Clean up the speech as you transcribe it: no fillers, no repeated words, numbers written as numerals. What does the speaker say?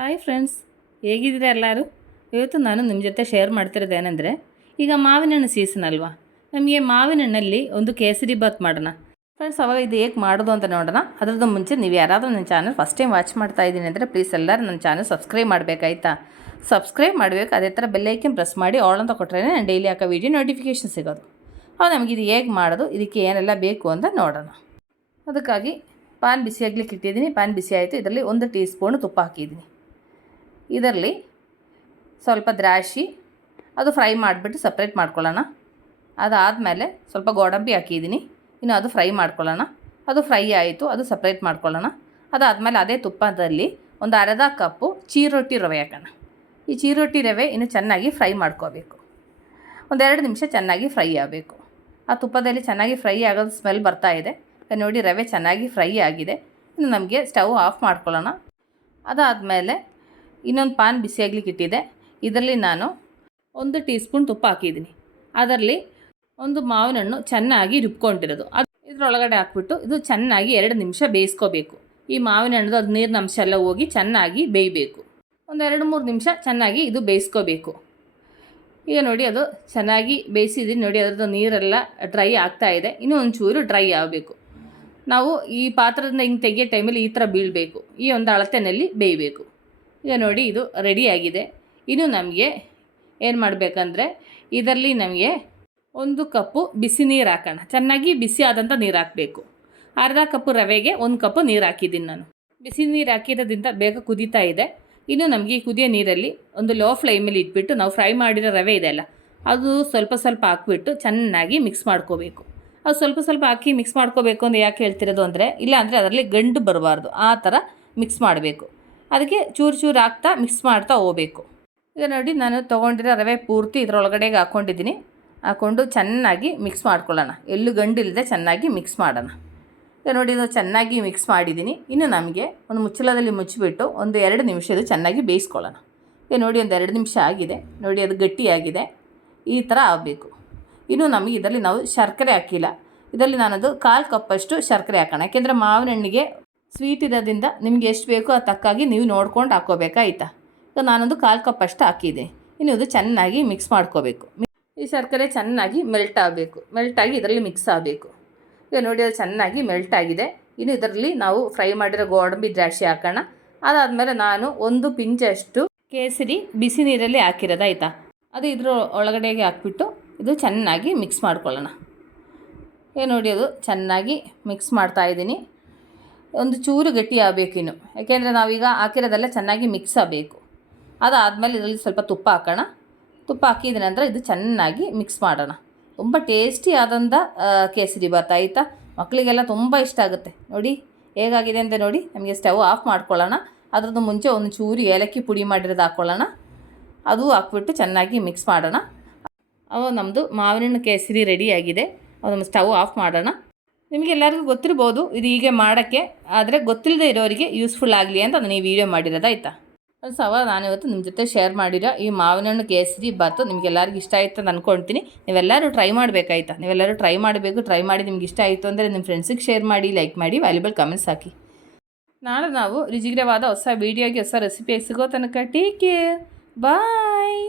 Hi friends, ಹೇಗಿದ್ದೀರಾ ಎಲ್ಲರೂ? ಇವತ್ತು ನಾನು ನಿಮ್ಮ ಜೊತೆ ಶೇರ್ ಮಾಡ್ತಿರೋದೇನೆಂದರೆ, ಈಗ ಮಾವಿನ ಹಣ್ಣು ಸೀಸನ್ ಅಲ್ವಾ, ನಮಗೆ ಮಾವಿನ ಹಣ್ಣಲ್ಲಿ ಒಂದು ಕೇಸರಿ ಬಾತ್ ಮಾಡೋಣ ಫ್ರೆಂಡ್ಸ್. ಅವಾಗ ಇದು ಹೇಗೆ ಮಾಡೋದು ಅಂತ ನೋಡೋಣ. ಅದರದ್ದು ಮುಂಚೆ ನೀವು ಯಾರಾದರೂ ನನ್ನ ಚಾನಲ್ ಫಸ್ಟ್ ಟೈಮ್ ವಾಚ್ ಮಾಡ್ತಾ ಇದ್ದೀನಿ ಅಂದರೆ ಪ್ಲೀಸ್ ಎಲ್ಲರೂ ನನ್ನ ಚಾನಲ್ ಸಬ್ಸ್ಕ್ರೈಬ್ ಮಾಡಬೇಕಾಯ್ತಾ. ಸಬ್ಸ್ಕ್ರೈಬ್ ಮಾಡಬೇಕು, ಅದೇ ಥರ ಬೆಲ್ಲೈಕನ್ ಪ್ರೆಸ್ ಮಾಡಿ ಆಲ್ ಅಂತ ಕೊಟ್ಟರೆ ನಾನು ಡೈಲಿ ಹಾಕೋ ವೀಡಿಯೋ ನೋಟಿಫಿಕೇಷನ್ ಸಿಗೋದು. ಅವಾಗ ನಮಗೆ ಇದು ಹೇಗೆ ಮಾಡೋದು, ಇದಕ್ಕೆ ಏನೆಲ್ಲ ಬೇಕು ಅಂತ ನೋಡೋಣ. ಅದಕ್ಕಾಗಿ ಪಾನ್ ಬಿಸಿ ಆಗ್ಲಿಕ್ಕೆ ಇಟ್ಟಿದ್ದೀನಿ. ಪಾನ್ ಬಿಸಿ ಆಯಿತು. ಇದರಲ್ಲಿ 1 ಟೀ ಸ್ಪೂನು ತುಪ್ಪ ಹಾಕಿದ್ದೀನಿ. ಇದರಲ್ಲಿ ಸ್ವಲ್ಪ ದ್ರಾಕ್ಷಿ ಅದು ಫ್ರೈ ಮಾಡಿಬಿಟ್ಟು ಸಪ್ರೇಟ್ ಮಾಡ್ಕೊಳ್ಳೋಣ. ಅದಾದಮೇಲೆ ಸ್ವಲ್ಪ ಗೋಡಂಬಿ ಹಾಕಿದ್ದೀನಿ, ಇನ್ನು ಅದು ಫ್ರೈ ಮಾಡ್ಕೊಳ್ಳೋಣ. ಅದು ಫ್ರೈ ಆಯಿತು, ಅದು ಸಪ್ರೇಟ್ ಮಾಡ್ಕೊಳ್ಳೋಣ. ಅದಾದಮೇಲೆ ಅದೇ ತುಪ್ಪದಲ್ಲಿ ಒಂದು ಅರ್ಧ ಕಪ್ಪು ಚೀರೊಟ್ಟಿ ರವೆ ಹಾಕೋಣ. ಈ ಚೀರೊಟ್ಟಿ ರವೆ ಇನ್ನು ಚೆನ್ನಾಗಿ ಫ್ರೈ ಮಾಡ್ಕೋಬೇಕು. 1-2 ನಿಮಿಷ ಚೆನ್ನಾಗಿ ಫ್ರೈ ಆಗಬೇಕು. ಆ ತುಪ್ಪದಲ್ಲಿ ಚೆನ್ನಾಗಿ ಫ್ರೈ ಆಗೋದು ಸ್ಮೆಲ್ ಬರ್ತಾ ಇದೆ ನೋಡಿ. ರವೆ ಚೆನ್ನಾಗಿ ಫ್ರೈ ಆಗಿದೆ. ಇನ್ನು ನಮಗೆ ಸ್ಟವ್ ಆಫ್ ಮಾಡ್ಕೊಳ್ಳೋಣ. ಅದಾದಮೇಲೆ ಇನ್ನೊಂದು ಪಾನ್ ಬಿಸಿಯಾಗ್ಲಿಕ್ಕೆ ಇಟ್ಟಿದೆ. ಇದರಲ್ಲಿ ನಾನು 1 ಟೀ ಸ್ಪೂನ್ ತುಪ್ಪ ಹಾಕಿದ್ದೀನಿ. ಅದರಲ್ಲಿ ಒಂದು ಮಾವಿನ ಹಣ್ಣು ಚೆನ್ನಾಗಿ ರುಬ್ಕೊಂಡಿರೋದು ಅದು ಇದರೊಳಗಡೆ ಹಾಕ್ಬಿಟ್ಟು ಇದು ಚೆನ್ನಾಗಿ 2 ನಿಮಿಷ ಬೇಯಿಸ್ಕೋಬೇಕು. ಈ ಮಾವಿನ ಹಣ್ಣು ಅದು ನೀರಿನ ಅಂಶ ಎಲ್ಲ ಹೋಗಿ ಚೆನ್ನಾಗಿ ಬೇಯಬೇಕು. 1-2-3 ನಿಮಿಷ ಚೆನ್ನಾಗಿ ಇದು ಬೇಯಿಸ್ಕೋಬೇಕು. ಈಗ ನೋಡಿ ಅದು ಚೆನ್ನಾಗಿ ಬೇಯಿಸಿದ್ದೀನಿ ನೋಡಿ. ಅದರದ್ದು ನೀರೆಲ್ಲ ಡ್ರೈ ಆಗ್ತಾ ಇದೆ. ಇನ್ನೂ ಒಂಚೂರು ಡ್ರೈ ಆಗಬೇಕು. ನಾವು ಈ ಪಾತ್ರದಿಂದ ಹಿಂಗೆ ತೆಗಿಯೋ ಟೈಮಲ್ಲಿ ಈ ಥರ ಬೀಳಬೇಕು. ಈ ಒಂದು ಅಳತೆಯಲ್ಲಿ ಬೇಯಬೇಕು. ಈಗ ನೋಡಿ ಇದು ರೆಡಿಯಾಗಿದೆ. ಇನ್ನು ನಮಗೆ ಏನು ಮಾಡಬೇಕಂದ್ರೆ ಇದರಲ್ಲಿ ನಮಗೆ 1 ಕಪ್ಪು ಬಿಸಿ ನೀರು ಹಾಕೋಣ. ಚೆನ್ನಾಗಿ ಬಿಸಿ ಆದಂಥ ನೀರು ಹಾಕಬೇಕು. ಅರ್ಧ ಕಪ್ಪು ರವೆಗೆ 1 ಕಪ್ಪು ನೀರು ಹಾಕಿದ್ದೀನಿ ನಾನು. ಬಿಸಿ ನೀರು ಹಾಕಿರೋದ್ರಿಂದ ಬೇಗ ಕುದೀತಾ ಇದೆ. ಇನ್ನು ನಮಗೆ ಈ ಕುದಿಯೋ ನೀರಲ್ಲಿ ಒಂದು ಲೋ ಫ್ಲೇಮಲ್ಲಿ ಇಟ್ಬಿಟ್ಟು ನಾವು ಫ್ರೈ ಮಾಡಿರೋ ರವೆ ಇದೆಯಲ್ಲ ಅದು ಸ್ವಲ್ಪ ಸ್ವಲ್ಪ ಹಾಕ್ಬಿಟ್ಟು ಚೆನ್ನಾಗಿ ಮಿಕ್ಸ್ ಮಾಡ್ಕೋಬೇಕು. ಅದು ಸ್ವಲ್ಪ ಸ್ವಲ್ಪ ಹಾಕಿ ಮಿಕ್ಸ್ ಮಾಡ್ಕೋಬೇಕು ಅಂತ ಯಾಕೆ ಹೇಳ್ತಿರೋದು ಅಂದರೆ, ಇಲ್ಲ ಅಂದರೆ ಅದರಲ್ಲಿ ಗಂಟು ಬರಬಾರ್ದು, ಆ ಥರ ಮಿಕ್ಸ್ ಮಾಡಬೇಕು. ಅದಕ್ಕೆ ಚೂರು ಚೂರು ಹಾಕ್ತಾ ಮಿಕ್ಸ್ ಮಾಡ್ತಾ ಹೋಗಬೇಕು. ಈಗ ನೋಡಿ ನಾನು ತೊಗೊಂಡಿರೋ ರವೆ ಪೂರ್ತಿ ಇದರೊಳಗಡೆಗೆ ಹಾಕ್ಕೊಂಡಿದ್ದೀನಿ. ಹಾಕ್ಕೊಂಡು ಚೆನ್ನಾಗಿ ಮಿಕ್ಸ್ ಮಾಡ್ಕೊಳ್ಳೋಣ. ಎಲ್ಲೂ ಗಂಡಿಲ್ಲದೆ ಚೆನ್ನಾಗಿ ಮಿಕ್ಸ್ ಮಾಡೋಣ. ಈಗ ನೋಡಿ ಇದು ಚೆನ್ನಾಗಿ ಮಿಕ್ಸ್ ಮಾಡಿದ್ದೀನಿ. ಇನ್ನು ನಮಗೆ ಒಂದು ಮುಚ್ಚಳದಲ್ಲಿ ಮುಚ್ಚಿಬಿಟ್ಟು 1-2 ನಿಮಿಷ ಇದು ಚೆನ್ನಾಗಿ ಬೇಯಿಸ್ಕೊಳ್ಳೋಣ. ಈಗ ನೋಡಿ 1-2 ನಿಮಿಷ ಆಗಿದೆ ನೋಡಿ, ಅದು ಗಟ್ಟಿಯಾಗಿದೆ. ಈ ಥರ ಆಗಬೇಕು. ಇನ್ನು ನಮಗೆ ಇದರಲ್ಲಿ ನಾವು ಶರ್ಕರೆ ಹಾಕಿಲ್ಲ. ಇದರಲ್ಲಿ ನಾನದು 1/4 ಕಪ್ಪಷ್ಟು ಶರ್ಕರೆ ಹಾಕೋಣ. ಯಾಕೆಂದರೆ ಮಾವಿನ ಹಣ್ಣಿಗೆ ಸ್ವೀಟ್ ಇರೋದ್ರಿಂದ ನಿಮಗೆ ಎಷ್ಟು ಬೇಕೋ ಅದು ತಕ್ಕಾಗಿ ನೀವು ನೋಡ್ಕೊಂಡು ಹಾಕ್ಕೋಬೇಕಾಯ್ತಾ. ಈಗ ನಾನೊಂದು 1/4 ಕಪ್ಪಷ್ಟು ಹಾಕಿದೆ. ಇನ್ನು ಇದು ಚೆನ್ನಾಗಿ ಮಿಕ್ಸ್ ಮಾಡ್ಕೋಬೇಕು. ಈ ಶರ್ಕರೆ ಚೆನ್ನಾಗಿ ಮೆಲ್ಟ್ ಆಗಬೇಕು. ಮೆಲ್ಟಾಗಿ ಇದರಲ್ಲಿ ಮಿಕ್ಸ್ ಆಗಬೇಕು. ಈಗ ನೋಡಿ ಅದು ಚೆನ್ನಾಗಿ ಮೆಲ್ಟ್ ಆಗಿದೆ. ಇನ್ನು ಇದರಲ್ಲಿ ನಾವು ಫ್ರೈ ಮಾಡಿರೋ ಗೋಡಂಬಿ ದ್ರಾಕ್ಷಿ ಹಾಕೋಣ. ಅದಾದಮೇಲೆ ನಾನು 1 ಪಿಂಚಷ್ಟು ಕೇಸರಿ ಬಿಸಿ ನೀರಲ್ಲಿ ಹಾಕಿರೋದಾಯ್ತಾ, ಅದು ಇದ್ರ ಒಳಗಡೆಗೆ ಹಾಕ್ಬಿಟ್ಟು ಇದು ಚೆನ್ನಾಗಿ ಮಿಕ್ಸ್ ಮಾಡ್ಕೊಳ್ಳೋಣ. ಈಗ ನೋಡಿ ಅದು ಚೆನ್ನಾಗಿ ಮಿಕ್ಸ್ ಮಾಡ್ತಾಯಿದ್ದೀನಿ. ಒಂದು ಚೂರು ಗಟ್ಟಿ ಆಗಬೇಕಿನ್ನು, ಯಾಕೆಂದರೆ ನಾವೀಗ ಹಾಕಿರೋದೆಲ್ಲ ಚೆನ್ನಾಗಿ ಮಿಕ್ಸ್ ಆಗಬೇಕು. ಅದಾದಮೇಲೆ ಇದರಲ್ಲಿ ಸ್ವಲ್ಪ ತುಪ್ಪ ಹಾಕೋಣ. ತುಪ್ಪ ಹಾಕಿದ ನಂತರ ಇದು ಚೆನ್ನಾಗಿ ಮಿಕ್ಸ್ ಮಾಡೋಣ. ತುಂಬ ಟೇಸ್ಟಿ ಆದಂಥ ಕೇಸರಿ ಬಾತ್ ಆಯಿತಾ. ಮಕ್ಕಳಿಗೆಲ್ಲ ತುಂಬ ಇಷ್ಟ ಆಗುತ್ತೆ. ನೋಡಿ ಹೇಗಾಗಿದೆ ಅಂತ ನೋಡಿ. ನಮಗೆ ಸ್ಟವ್ ಆಫ್ ಮಾಡ್ಕೊಳ್ಳೋಣ. ಅದ್ರದ್ದು ಮುಂಚೆ ಒಂದು ಚೂರು ಏಲಕ್ಕಿ ಪುಡಿ ಮಾಡಿರೋದು ಹಾಕ್ಕೊಳ್ಳೋಣ. ಅದು ಹಾಕ್ಬಿಟ್ಟು ಚೆನ್ನಾಗಿ ಮಿಕ್ಸ್ ಮಾಡೋಣ. ಅವಾಗ ನಮ್ಮದು ಮಾವಿನ ಹಣ್ಣು ಕೇಸರಿ ರೆಡಿಯಾಗಿದೆ. ಅದನ್ನು ಸ್ಟವ್ ಆಫ್ ಮಾಡೋಣ. ನಿಮಗೆಲ್ಲರಿಗೂ ಗೊತ್ತಿರ್ಬೋದು ಇದು ಹೀಗೆ ಮಾಡೋಕ್ಕೆ, ಆದರೆ ಗೊತ್ತಿಲ್ಲದೆ ಇರೋರಿಗೆ ಯೂಸ್ಫುಲ್ ಆಗಲಿ ಅಂತ ನಾನು ಈ ವಿಡಿಯೋ ಮಾಡಿರೋದಾಯ್ತಾ. ಅವಾಗ ನಾನಿವತ್ತು ನಿಮ್ಮ ಜೊತೆ ಶೇರ್ ಮಾಡಿರೋ ಈ ಮಾವಿನ ಹಣ್ಣು ಕೇಸರಿ ಬಾತು ನಿಮಗೆಲ್ಲರಿಗೂ ಇಷ್ಟ ಆಯಿತು ಅಂತ ಅಂದ್ಕೊಳ್ತೀನಿ. ನೀವೆಲ್ಲರೂ ಟ್ರೈ ಮಾಡಬೇಕಾಯ್ತಾ. ನೀವೆಲ್ಲರೂ ಟ್ರೈ ಮಾಡಬೇಕು. ಟ್ರೈ ಮಾಡಿ ನಿಮ್ಗೆ ಇಷ್ಟ ಆಯಿತು ಅಂದರೆ ನಿಮ್ಮ ಫ್ರೆಂಡ್ಸಿಗೆ ಶೇರ್ ಮಾಡಿ, ಲೈಕ್ ಮಾಡಿ, ವ್ಯಾಲ್ಯೂಬಲ್ ಕಮೆಂಟ್ಸ್ ಹಾಕಿ. ನಾಳೆ ನಾವು ರುಚಿಕರವಾದ ಹೊಸ ವೀಡಿಯೋಗೆ ಹೊಸ ರೆಸಿಪಿ ಸಿಗೋ ತನಕ ಟೇಕ್ ಕೇರ್, ಬಾಯ್.